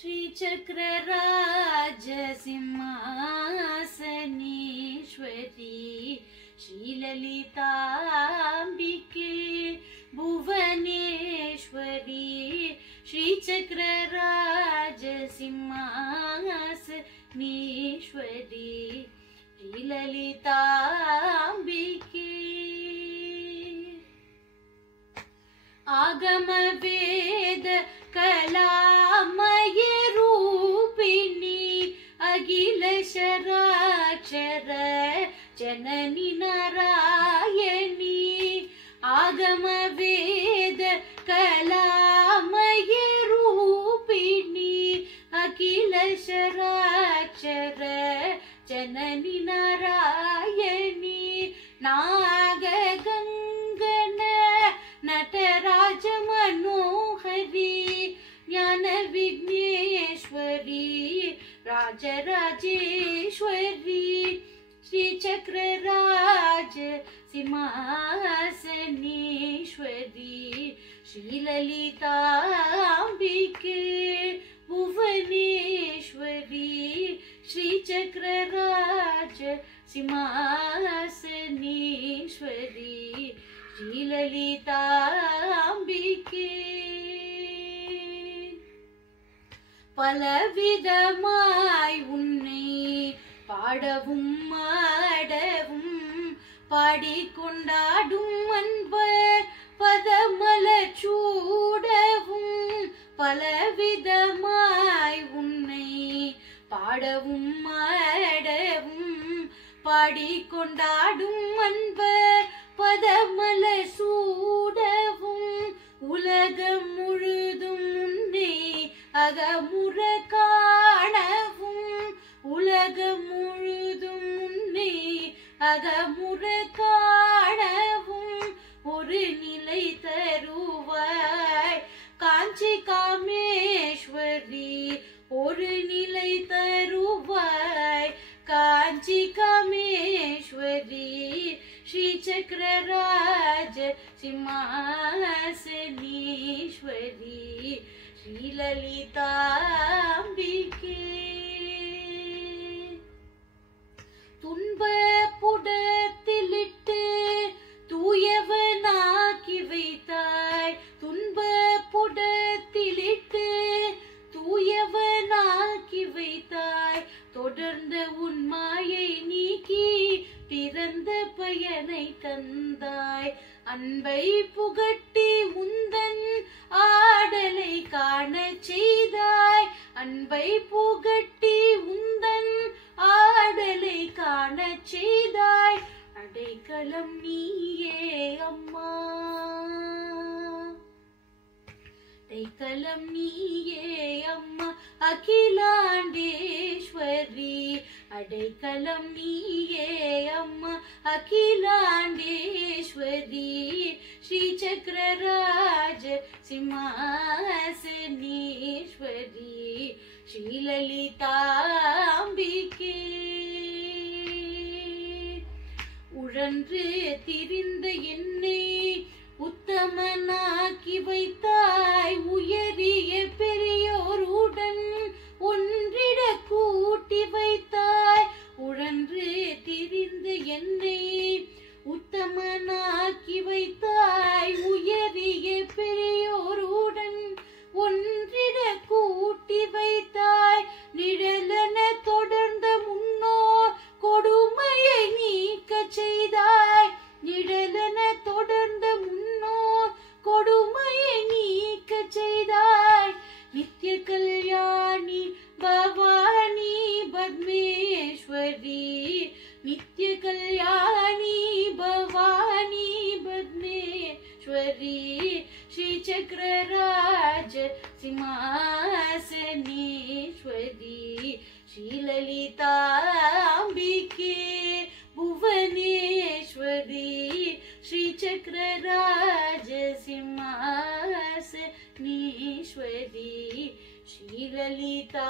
श्रीचक्रराज सिंहासनेश्वरी श्रीललिताम्बिके भुवनेश्वरी श्रीचक्रराज सिंहासनेश्वरी श्रीललिताम्बिके आगम वेद कलामय रूपिणी अखिल शराक्षर जननी नारायणी आगम वेद कलामय रूपिणी अखिल शराक्षर जननी नारायणी नाग गंगन नटराज मनोहरी ज्ञान विघ्नेश्वरी राजराजेश्वरी श्रीचक्रराज सिंहासनेश्वरी श्रीललिताम्बिके भुवनेश्वरी श्रीचक्रराज सिंहासनेश्वरी श्रीललिताम्बिके பலவிதமாய் உன்னை பாடவும் ஆடவும் பாடிக்கொண்டாடும் அன்பர் பதமலர் சூடவும் பலவிதமாய் உன்னை பாடவும் ஆடவும் பாடிக்கொண்டாடும் அன்பர் பதமலர் சூடவும் உலகம் முழுதும் உன்னை அகமுற காணவும் உலகம் முழுதும் உன்னை அகமுற காணவும் ஒரு நிலை தருவாய் காஞ்சி காமேஸ்வரி ஒரு நிலை தருவாய் காஞ்சி காமேஸ்வரி श्रीचक्रराज सिंहासनेश्वरी श्रीललिताम्बिके துன்ப புடத்திலிட்டு தூயவனாக்கி வைத்தாய் துன்ப புடத்திலிட்டு தூயவனாக்கி வைத்தாய் தொடர்ந்த உன் மாயை நீக்கி பிறந்த பயனை தந்தாய் அன்பை புகட்டி உந்தன் ஆடலை காண செய்தாய் அன்பை புகட்டி உந்தன் ஆடலை காண செய்தாய் அடைக்கலம் நீயே அம்மா அடைக்கலம் நீயே அம்மா அகிலாண்டேஸ்வரி அடைக்கலம் நீயே அம்மா அகிலாண்டேஸ்வரி श्रीचक्रराज सिंहासनेश्वरी श्रीललिताम्बिके உழன்று திரிந்த என்னை உத்தமனாக்கி வைத்தாய் உயரிய பெரியோருடன் ஒன்றிட கூட்டி வைத்தாய் உழன்று திரிந்த என்னை உத்தமனாக்கி வைத்தாய் உயரிய பெரியோருடன் ஒன்றிட கூட்டி வைத்தாய் நிழலென தொடர்ந்த முன்னோர் கொடுமையை நீக்க செய்தாய் நிழலென தொடர்ந்த முன்னோர் கொடுமையை நீக்க செய்தாய் நித்ய கல்யாணி பவானி பத்மேஸ்வரி நித்ய கல்யாணி பவானி பத்மேஸ்வரி श्रीचक्रराज सिंहासनेश्वरी श्रीललिताम्बिके भुवनेश्वरी श्रीचक्रराज सिंहासनेश्वरी श्रीललिता